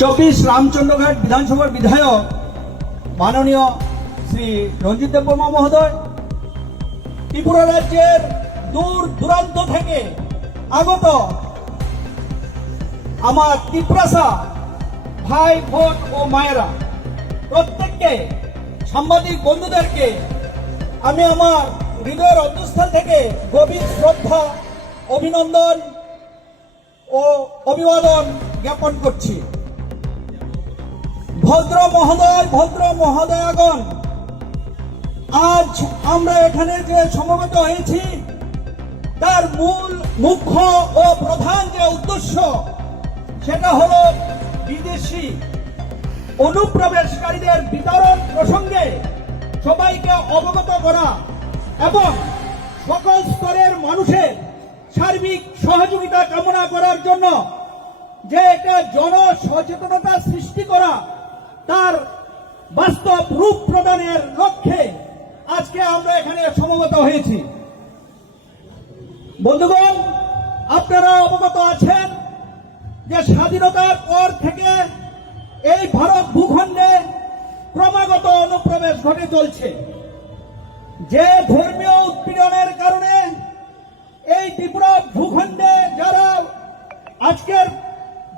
24 রামচন্দ্রঘাট বিধানসভার বিধায়ক মাননীয় শ্রী রঞ্জিত দেববর্মা মহোদয়, ত্রিপুরা রাজ্যের দূর দূরান্ত থেকে আগত আমার ত্রিপুরাসা ভাই বোন ও মায়েরা, প্রত্যেককে সাংবাদিক বন্ধুদেরকে আমি আমার হৃদয়ের অন্তঃস্থল থেকে গভীর শ্রদ্ধা, অভিনন্দন ও অভিবাদন জ্ঞাপন করছি। ভদ্র মহোদয়, ভদ্র মহোদয়াগণ, আজ আমরা এখানে যে সমবেত হয়েছি তার মূল, মুখ্য ও প্রধান যে উদ্দেশ্য সেটা হলো বিদেশি অনুপ্রবেশকারীদের বিতরণ প্রসঙ্গে সবাইকে অবগত করা এবং সকল স্তরের মানুষের সার্বিক সহযোগিতা কামনা করার জন্য যে একটা জনসচেতনতা সৃষ্টি করা, তার বাস্তব রূপ প্রদানের লক্ষ্যে আজকে আমরা এখানে সমবেত হয়েছি। বন্ধুগণ, আপনারা অবগত আছেন যে স্বাধীনতার পর থেকে এই ভারত ভূখণ্ডে ক্রমাগত অনুপ্রবেশ ঘটে চলছে। যে ধর্মীয় উৎপীড়নের কারণে এই ত্রিপুরা ভূখণ্ডে যারা আজকের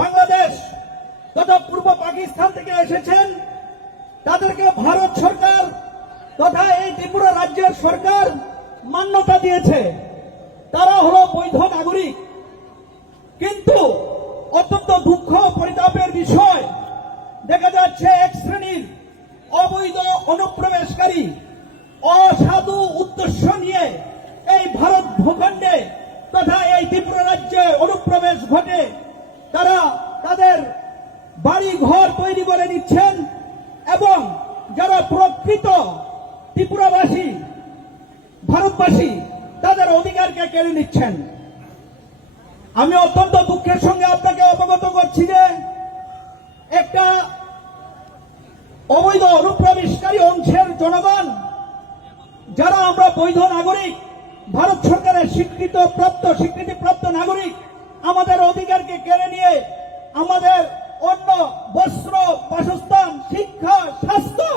বাংলাদেশ তথা পূর্ব পাকিস্তান থেকে এসেছেন, তাদেরকে ভারত সরকার তথা এই ত্রিপুরা রাজ্যের সরকার মান্যতা দিয়েছে, তারা হলো বৈধ নাগরিক। কিন্তু অত্যন্ত দুঃখ পরিতাপের বিষয়, দেখা যাচ্ছে এক শ্রেণীর অবৈধ অনুপ্রবেশকারী অসাধু উদ্দেশ্য নিয়ে এই ভারত ভূখণ্ডে তথা এই ত্রিপুরা রাজ্যে অনুপ্রবেশ ঘটে তারা তাদের বাড়ি ঘর তৈরি করে নিচ্ছেন এবং যারা প্রকৃত ত্রিপুরাবাসী, ভারতবাসী, তাদের অধিকারকে কেড়ে নিচ্ছেন। আমি অত্যন্ত দুঃখের সঙ্গে আপনাকে অবগত করছি যে একটা অবৈধ অনুপ্রবেশকারী অংশের জনগণ, যারা আমরা বৈধ নাগরিক, ভারত সরকারের স্বীকৃতিপ্রাপ্ত নাগরিক, আমাদের অধিকারকে কেড়ে নিয়ে আমাদের অন্ন, বস্ত্র, বাসস্থান, শিক্ষা, স্বাস্থ্য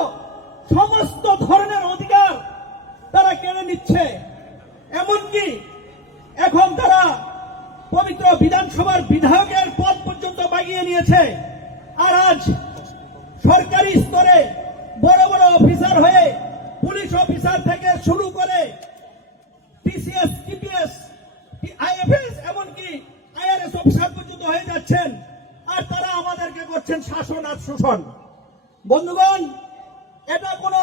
সমস্ত ধরনের অধিকার তারা কেড়ে নিচ্ছে। এমনকি এখন তারা পবিত্র বিধানসভার বিধায়কের পদ পর্যন্ত বাগিয়ে নিয়েছে। আর আজ সরকারি স্তরে বড় বড় অফিসার হয়ে, পুলিশ অফিসার থেকে শুরু করে টিসিএস, টিপিএস, আইএফএস, এমনকি আইআরএস অফিসার পর্যন্ত হয়ে যাচ্ছেন। আর তারা আমাদেরকে করছেন শাসন আর শোষণ। বন্ধুগণ, এটা কোন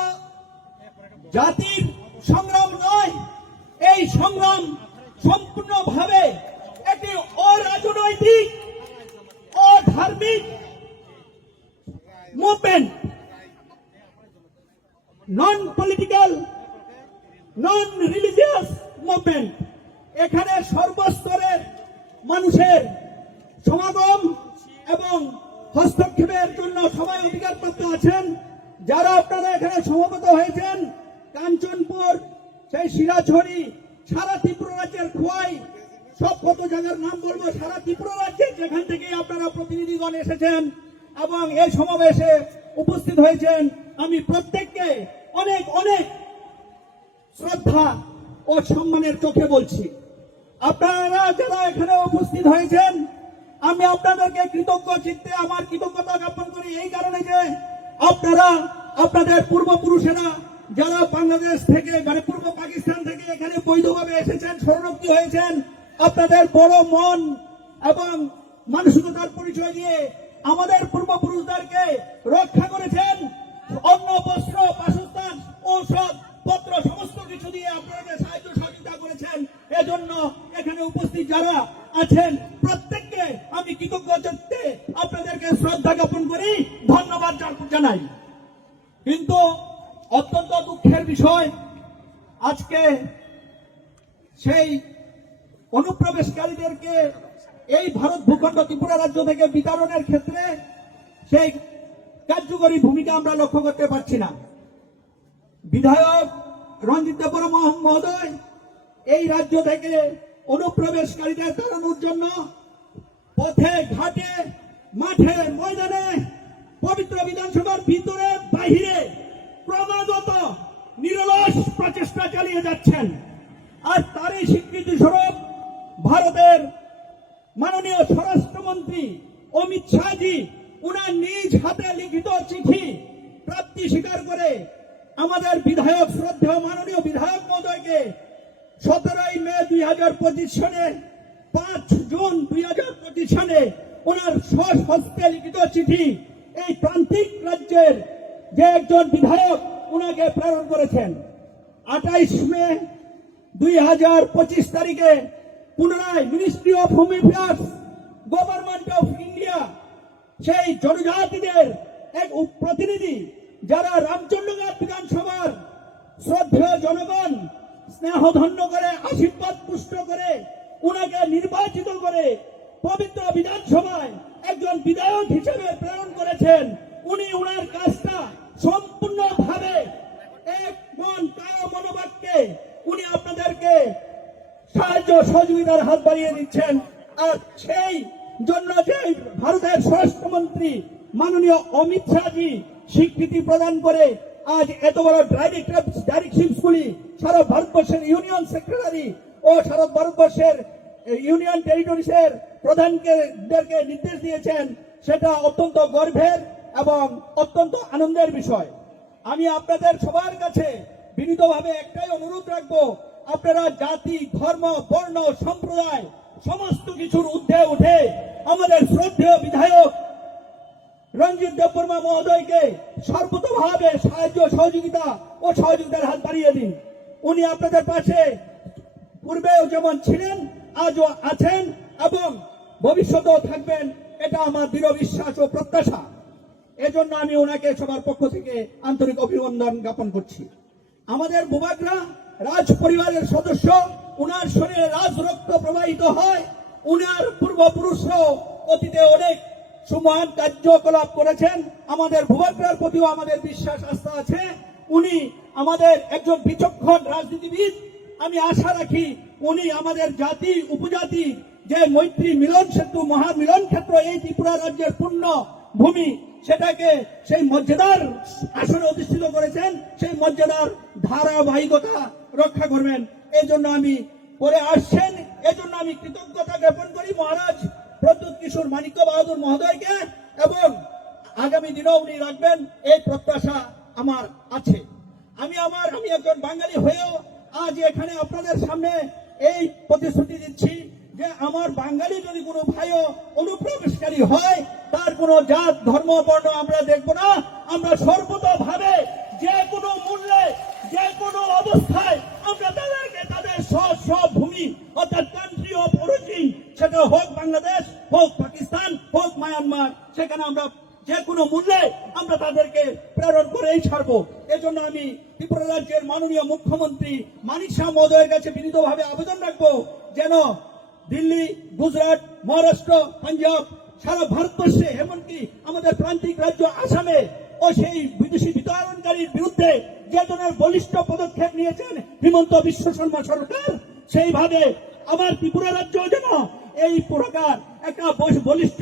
জাতির সংগ্রাম নয়, এই সংগ্রাম সম্পূর্ণভাবে একটি অরাজনৈতিক, অধার্মিক মুভমেন্ট, নন পলিটিক্যাল, নন রিলিজিয়াস মুভমেন্ট। এখানে সর্বস্তরের মানুষের সমাগম এবং হস্তক্ষেপের জন্য সবাই অধিকারপ্রাপ্ত আছেন। যারা আপনারা এখানে সমবেত হয়েছেন, কাঞ্চনপুর, সেই শিলাছড়ি, সারা ত্রিপুরা রাজ্যের খোয়াই, সব কত জায়গার নাম বলবো, সারা ত্রিপুরা রাজ্যের যেখান থেকে আপনারা প্রতিনিধিগণ এসেছেন এবং এই সমাবেশে উপস্থিত হয়েছেন, আমি প্রত্যেককে অনেক অনেক শ্রদ্ধা ও সম্মানের চোখে বলছি। আপনারা যারা এখানে উপস্থিত হয়েছেন, আমি আপনাদেরকে কৃতজ্ঞ চিত্তে আমার কৃতজ্ঞতা জ্ঞাপন করি এই কারণে যে আপনারা, আপনাদের পূর্বপুরুষেরা যারা বাংলাদেশ থেকে, মানে পূর্ব পাকিস্তান থেকে এখানে বৈধভাবে এসেছেন, শরণার্থী হয়েছেন, আপনাদের বড় মন এবং মানসিকতার পরিচয় দিয়ে আমাদের পূর্বপুরুষদেরকে রক্ষা করেছেন। অন্ন, বস্ত্র, বাসস্থান, ঔষধ পত্র সমস্ত কিছু দিয়ে আপনাদের সাহায্য সহযোগিতা করেছেন। এজন্য এখানে উপস্থিত যারা আছেন প্রত্যেককে আমি কৃতজ্ঞ চিত্তে আপনাদেরকে শ্রদ্ধা জ্ঞাপন করি, ধন্যবাদ জানাই। কিন্তু অত্যন্ত দুঃখের বিষয়, আজকে সেই অনুপ্রবেশকারীদেরকে এই ভারত ভূখণ্ড ত্রিপুরা রাজ্য থেকে বিতরণের ক্ষেত্রে সেই কার্যকরী ভূমিকা আমরা লক্ষ্য করতে পারছি না। বিধায়ক রঞ্জিত দেববর্মা মহোদয় এই রাজ্য থেকে অনুপ্রবেশকারীদের তাড়ানোর জন্য পথে ঘাটে মাঠে ময়দানে পবিত্র বিধানসভার ভিতরে বাহিরে ক্রমাগত নিরলস প্রচেষ্টা চালিয়ে যাচ্ছেন। আর তারই স্বীকৃতি স্বরূপ ভারতের মাননীয় স্বরাষ্ট্রমন্ত্রী অমিত শাহজি উনার নিজ হাতে লিখিত চিঠি প্রাপ্তি স্বীকার করে আমাদের বিধায়ক শ্রদ্ধেয় মাননীয় বিধায়ক মহোদয়কে 17 মে 2025 সনে 5 জুন 2025 সনে ওনার স্বহস্তে লিখিত চিঠি এই প্রান্তিক রাজ্যের যে একজন বিধায়ক ওনাকে প্রেরণ করেছেন। 28 মে 2025 তারিখে পুনরায় ministry of home affairs government of India সেই জনজাতিদের এক প্রতিনিধি যারা রামচন্দ্রগড় বিধানসভার শ্রদ্ধেয় জনগণ স্নেহধন্য করে আশীর্বাদ পুষ্ট করে উনাকে নির্বাচিত করে পবিত্র বিধানসভায় একজন বিধায়ক হিসেবে প্রেরণ করেছেন। উনি উনার কাজটা সম্পূর্ণভাবে এক মন কায় মনোবাক্যে উনি আপনাদেরকে সাহায্য সহযোগিতার হাত বাড়িয়ে দিচ্ছেন। আর সেই জন্য যে ভারতের স্বরাষ্ট্রমন্ত্রী মাননীয় অমিত শাহজি স্বীকৃতি প্রদান করে আজ এত বড় ডাইরেক্টশিপসগুলি সারা ভারতবর্ষের ইউনিয়ন সেক্রেটারি ও সারা ভারতবর্ষের ইউনিয়ন টেরিটরিজের প্রধানকে নির্দেশ দিয়েছেন, সেটা অত্যন্ত গর্বের এবং অত্যন্ত আনন্দের বিষয়। আমি আপনাদের সবার কাছে বিনীতভাবে একটাই অনুরোধ রাখবো, আপনারা জাতি ধর্ম বর্ণ সম্প্রদায় সমস্ত কিছুর ঊর্ধ্বে উঠে আমাদের শ্রদ্ধেয় বিধায়ক রঞ্জিত দেববর্মা মহোদয়কে সর্বতভাবে সাহায্য সহযোগিতা ও সহযোগিতার হাত বাড়িয়ে দিন। উনি আপনাদের পাশে পূর্বেও যেমন ছিলেন আজও আছেন এবং ভবিষ্যতেও থাকবেন, এটা আমার দৃঢ় বিশ্বাস ও প্রত্যাশা। এজন্য আমি ওনাকে সবার পক্ষ থেকে আন্তরিক অভিনন্দন জ্ঞাপন করছি। আমাদের বুবাগরা রাজ পরিবারের সদস্য, উনার শরীরে রাজ রক্ত প্রবাহিত হয়। উনার পূর্বপুরুষরাও অতীতে অনেক সুমহান কার্যকলাপ করেছেন। আমাদের ভূভাগ্রার প্রতিও আমাদের বিশ্বাস আস্থা আছে। উনি আমাদের একজন বিচক্ষণ রাজনীতিবিদ। আমি আশা রাখি উনি আমাদের জাতি উপজাতি যে মৈত্রী মিলন সেতু মহামিলন ক্ষেত্র এই ত্রিপুরা রাজ্যের পূর্ণ ভূমি, সেটাকে সেই মর্যাদার আসনে অধিষ্ঠিত করেছেন, সেই মর্যাদার ধারাবাহিকতা রক্ষা করবেন। এই জন্য আমি করে আসছেন, এজন্য আমি কৃতজ্ঞতা জ্ঞাপন করি মহারাজ প্রদ্যুৎ কিশোর মানিক্য বাহাদুর মহোদয়কে, এবং আগামী দিনেও উনি রাখবেন এই প্রত্যাশা আমার আছে। আমি একজন বাঙালি হয়েও আজ এখানে আপনাদের সামনে এই প্রতিশ্রুতি দিচ্ছি যে আমার বাঙালি যদি কোনো ভাইও অনুপ্রবেশকারী হয়, তার কোনো জাত ধর্ম বর্ণ আমরা দেখব না। আমরা সর্বতভাবে যে কোনো মূল্যে যে কোনো অবস্থায় আমরা তাদেরকে তাদের সব ভূমি অর্থাৎ কান্ট্রি অফ অরিজিন, সেটা হোক বাংলাদেশ, হোক পাকিস্তান, হোক মায়ানমার, সেখানে আমরা যে কোনো মূল্যে আমরা তাদেরকে প্রেরণ করেই ছাড়বো। এজন্য আমি ত্রিপুরা রাজ্যের মাননীয় মুখ্যমন্ত্রী মানিক শাহ মহোদয়ের কাছে বিনীতভাবে আবেদন রাখবো যেন দিল্লি, গুজরাট, মহারাষ্ট্র, পাঞ্জাব, সারা ভারতবর্ষে এমনকি আমাদের প্রান্তিক রাজ্য আসামে ও সেই বিদেশি বিতরণকারীর বিরুদ্ধে যে ধরনের বলিষ্ঠ পদক্ষেপ নিয়েছেন হিমন্ত বিশ্ব শর্মা সরকার, সেইভাবে আমার ত্রিপুরা রাজ্য যেন এই প্রকার একটা বলিষ্ঠ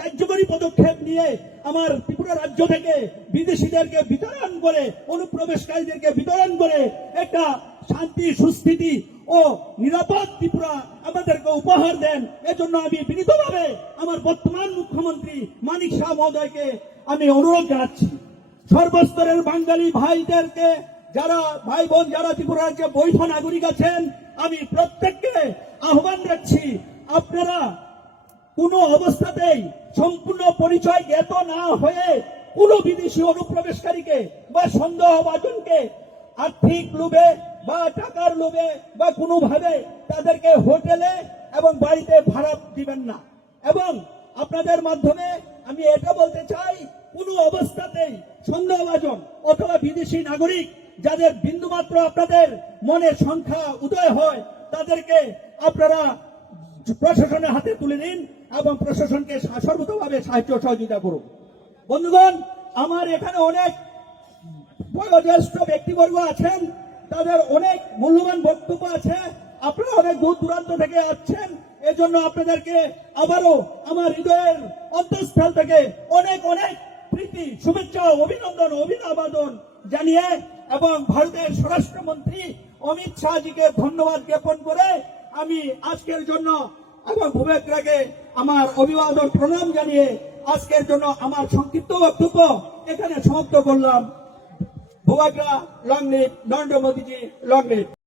কার্যকরী পদক্ষেপ নিয়ে আমার ত্রিপুরা রাজ্য থেকে বিদেশিদেরকে বিতরণ করে, অনুপ্রবেশকারীদেরকে বিতরণ করে একটা শান্তি সুস্থিতি ও নিরাপদ ত্রিপুরা আমাদেরকে উপহার দেন। এজন্য আমি বিনীতভাবে আমার বর্তমান মুখ্যমন্ত্রী মানিক শাহ মহোদয়কে আমি অনুরোধ জানাচ্ছি, সর্বস্তরের বাঙালি ভাইদেরকে, যারা ভাই বোন যারা ত্রিপুরা রাজ্যে বৈধ নাগরিক আছেন, আমি প্রত্যেককে আহ্বান রাখছি, আপনারা কোনো অবস্থাতেই সম্পূর্ণ পরিচয় জ্ঞাত না হয়ে কোন বিদেশি অনুপ্রবেশকারীকে বা সন্দেহভাজনকে আর্থিক লোভে বা টাকার লোভে বা কোনোভাবে তাদেরকে হোটেলে এবং বাড়িতে ভাড়া দিবেন না। এবং আপনাদের মাধ্যমে আমি এটা বলতে চাই, কোনো অবস্থাতেই সন্দেহভাজন অথবা বিদেশি নাগরিক যাদের বিন্দুমাত্র আপনাদের মনে সংখ্যা উদয় হয়, তাদেরকে আপনারা প্রশাসনের হাতে তুলে দিন এবং প্রশাসনকে সর্বতভাবে সাহায্য সহযোগিতা করুন। বন্ধুগণ, আমার এখানে অনেক বয়োজ্যেষ্ঠ ব্যক্তিবর্গ আছেন, তাদের অনেক মূল্যবান বক্তব্য আছে। আপনারা অনেক দূর দূরান্ত থেকে আসছেন, এজন্য আপনাদেরকে আবারও আমার হৃদয়ের অন্তঃস্থল থেকে অনেক অনেক প্রীতি, শুভেচ্ছা, অভিনন্দন, অভিনন্দন জানিয়ে এবং ভারতের স্বরাষ্ট্রমন্ত্রী অমিত শাহজিকে ধন্যবাদ জ্ঞাপন করে আমি আজকের জন্য এবং ভূপেন্দ্রকে আমার অভিবাদন প্রণাম জানিয়ে আজকের জন্য আমার সংক্ষিপ্ত বক্তব্য এখানে সমাপ্ত করলাম। ভূপেন্দ্র লং লিভ, নরেন্দ্র মোদীজি লং লিভ।